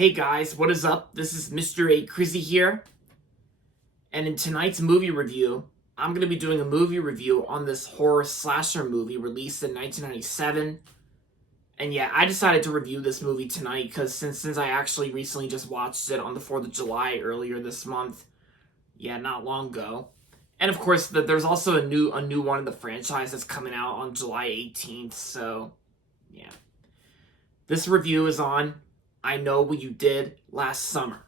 Hey guys, what is up? This is Mr. A. Crizzy here, and in tonight's movie review, I'm going to be doing a movie review on this horror slasher movie released in 1997. And yeah, I decided to review this movie tonight because since I actually recently just watched it on the 4th of July earlier this month. Yeah, not long ago. And of course, there's also a new one in the franchise that's coming out on July 18th, so yeah. This review is on I Know What You Did Last Summer.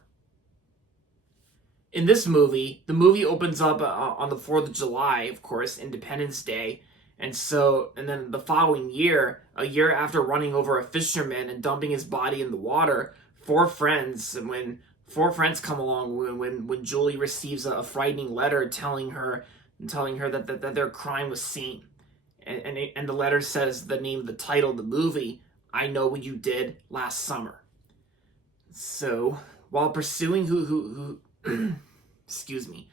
In this movie, the movie opens up on the 4th of July, of course, Independence Day. And then the following year, a year after running over a fisherman and dumping his body in the water, four friends come along when Julie receives a frightening letter telling her that their crime was seen. And the letter says the name of the title of the movie, I Know What You Did Last Summer. So, while pursuing who excuse me,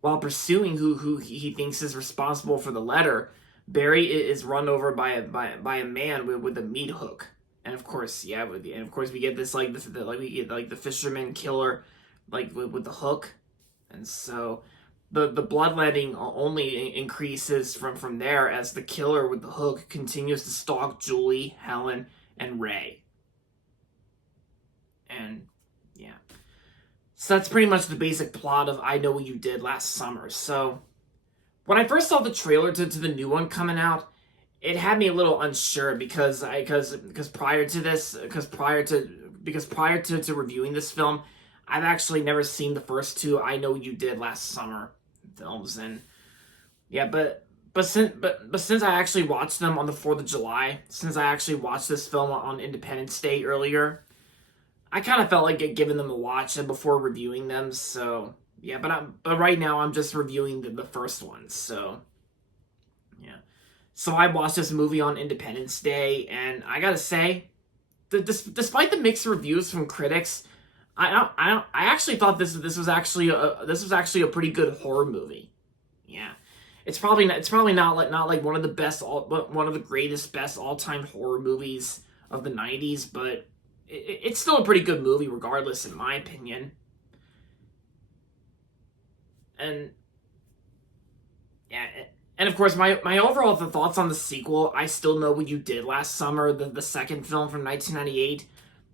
while pursuing who he thinks is responsible for the letter, Barry is run over by a man with a meat hook. And of course, we get the fisherman killer with the hook. And so the bloodletting only increases from there as the killer with the hook continues to stalk Julie, Helen, and Ray. And yeah. So that's pretty much the basic plot of I Know What You Did Last Summer. So when I first saw the trailer to the new one coming out, it had me a little unsure because prior to reviewing this film, I've actually never seen the first two I Know What You Did Last Summer films. And yeah, but since I actually watched them on the 4th of July, since I actually watched this film on Independence Day earlier, I kind of felt like giving them a watch before reviewing them. So yeah, but right now I'm just reviewing the first one. So yeah, so I watched this movie on Independence Day, and I gotta say, despite the mixed reviews from critics, I actually thought this was actually a pretty good horror movie. Yeah. It's probably not like one of the greatest best all-time horror movies of the 90s, but it's still a pretty good movie regardless, in my opinion. And yeah, and of course my overall thoughts on the sequel, I Still Know What You Did Last Summer, the second film from 1998.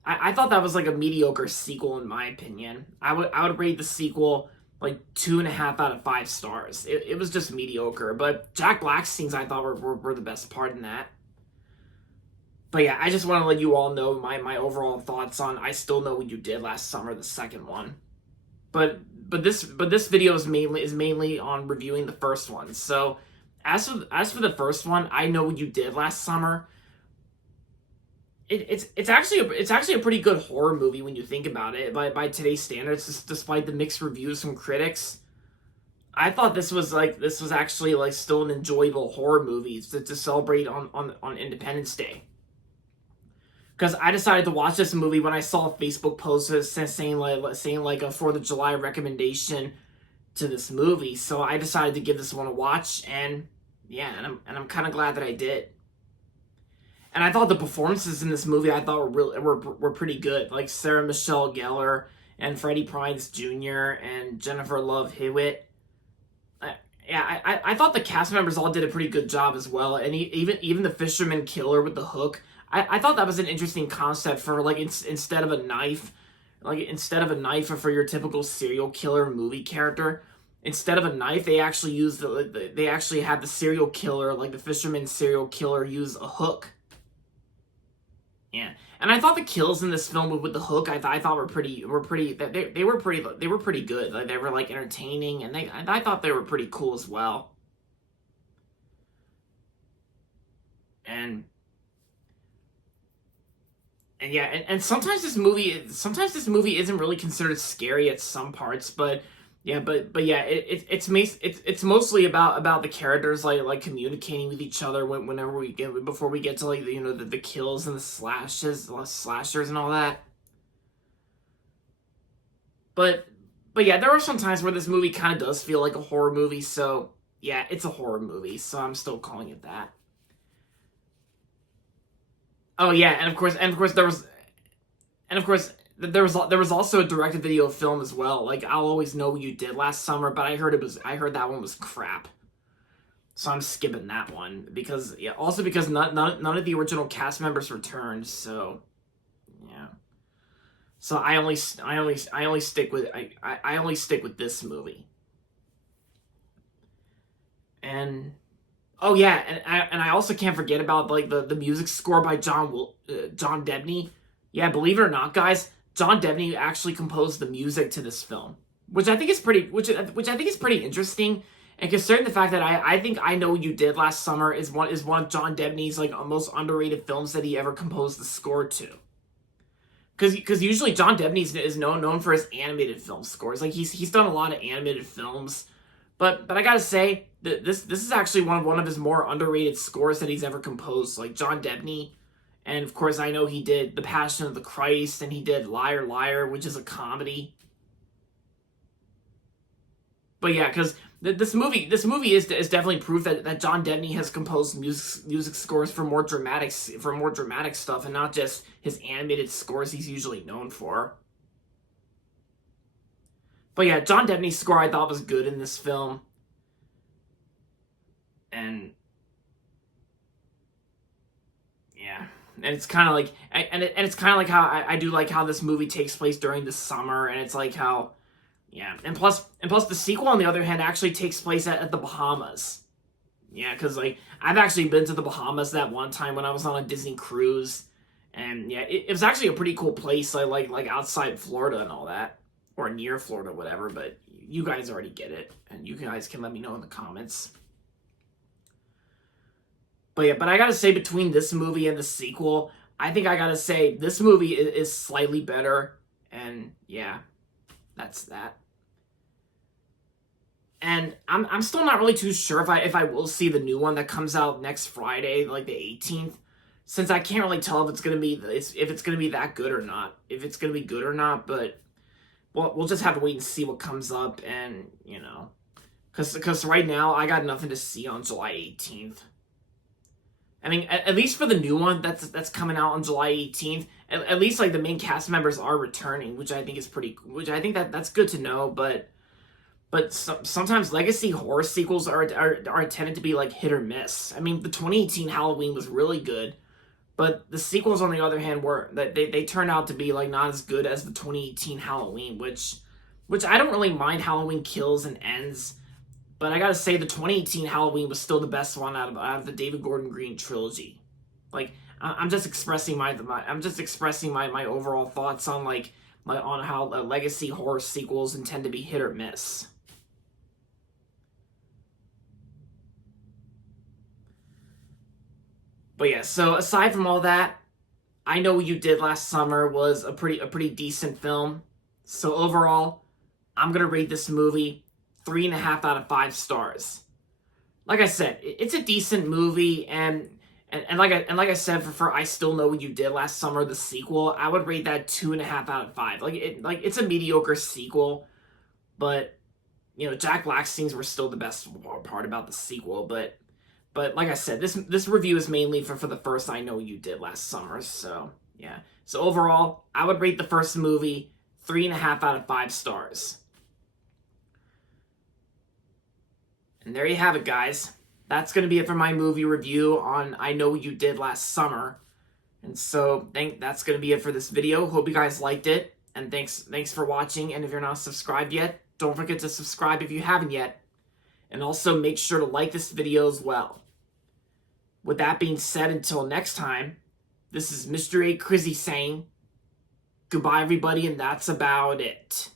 I thought that was like a mediocre sequel, in my opinion. I would rate the sequel like 2.5 out of 5 stars. It was just mediocre, but Jack Black's scenes I thought were the best part in that. But yeah, I just want to let you all know my overall thoughts on I Still Know What You Did Last Summer, the second one. But this video is mainly on reviewing the first one. So as for the first one, I Know What You Did Last Summer, it's actually a pretty good horror movie when you think about it by today's standards, despite the mixed reviews from critics. I thought this was actually like still an enjoyable horror movie to celebrate on Independence Day. Because I decided to watch this movie when I saw a Facebook post saying like a 4th of July recommendation to this movie. So I decided to give this one a watch, and yeah, and I'm kind of glad that I did. And I thought the performances in this movie were pretty good. Like Sarah Michelle Gellar and Freddie Prinze Jr. and Jennifer Love Hewitt. I thought the cast members all did a pretty good job as well. And even the fisherman killer with the hook, I thought that was an interesting concept for like instead of a knife for your typical serial killer movie character. Instead of a knife, they actually had the serial killer, like the fisherman serial killer, use a hook. Yeah, and I thought the kills in this film with the hook, I thought were pretty good. Like they were like entertaining, and I thought they were pretty cool as well. And yeah, and sometimes this movie isn't really considered scary at some parts, but yeah, it's mostly about the characters like communicating with each other before we get to like the kills and the slashers and all that. But yeah, there are some times where this movie kind of does feel like a horror movie, so yeah, it's a horror movie, so I'm still calling it that. Oh yeah, and of course there was also a direct-to-video film as well. Like I'll Always Know What You Did Last Summer, but I heard that one was crap. So I'm skipping that one because because none of the original cast members returned. So yeah. So I only stick with I only stick with this movie. And oh yeah, and I also can't forget about like the music score by John Debney. Yeah, believe it or not, guys, John Debney actually composed the music to this film, which I think is pretty interesting. And considering the fact that I think I Know What You Did Last Summer is one of John Debney's like most underrated films that he ever composed the score to. Because usually John Debney is known for his animated film scores. Like he's done a lot of animated films, but I gotta say that this is actually one of his more underrated scores that he's ever composed. Like John Debney, and of course I know he did The Passion of the Christ, and he did Liar Liar, which is a comedy. But yeah, because this movie is definitely proof that John Debney has composed music scores for more dramatic stuff, and not just his animated scores he's usually known for. But yeah, John Debney's score I thought was good in this film, and yeah, and it's kind of like it's kind of like how I do like how this movie takes place during the summer, and it's like how. Yeah, and plus the sequel, on the other hand, actually takes place at the Bahamas. Yeah, because like I've actually been to the Bahamas that one time when I was on a Disney cruise, and yeah, it was actually a pretty cool place. Like outside Florida and all that, or near Florida, whatever. But you guys already get it, and you guys can let me know in the comments. But yeah, but I gotta say, between this movie and the sequel, I think I gotta say this movie is slightly better, and yeah, that's that. And I'm still not really too sure if I will see the new one that comes out next Friday, like the 18th, since I can't really tell if it's gonna be that good or not. If it's gonna be good or not, but we'll just have to wait and see what comes up, and because right now I got nothing to see on July 18th. I mean, at least for the new one that's coming out on July 18th, at least like the main cast members are returning, which I think that's good to know, but. Sometimes legacy horror sequels are intended to be like hit or miss. I mean, the 2018 Halloween was really good, but the sequels, on the other hand, they turned out to be like not as good as the 2018 Halloween, which I don't really mind. Halloween Kills and Ends, but I gotta say the 2018 Halloween was still the best one out of the David Gordon Green trilogy. Like I'm just expressing my overall thoughts on on how legacy horror sequels intend to be hit or miss. But yeah, so aside from all that, I Know What You Did Last Summer was a pretty decent film. So overall, I'm gonna rate this movie 3.5 out of 5 stars. Like I said, it's a decent movie, and like I said, for I Still Know What You Did Last Summer, the sequel, I would rate that 2.5 out of 5. It's a mediocre sequel, but Jack Black's scenes were still the best part about the sequel, but like I said, this review is mainly for the first I Know You Did Last Summer. So yeah. So overall, I would rate the first movie 3.5 out of 5 stars. And there you have it, guys. That's gonna be it for my movie review on I Know What You Did Last Summer. And so that's gonna be it for this video. Hope you guys liked it. And thanks for watching. And if you're not subscribed yet, don't forget to subscribe if you haven't yet. And also make sure to like this video as well. With that being said, until next time, this is Mr. A. Crizzy saying goodbye, everybody, and that's about it.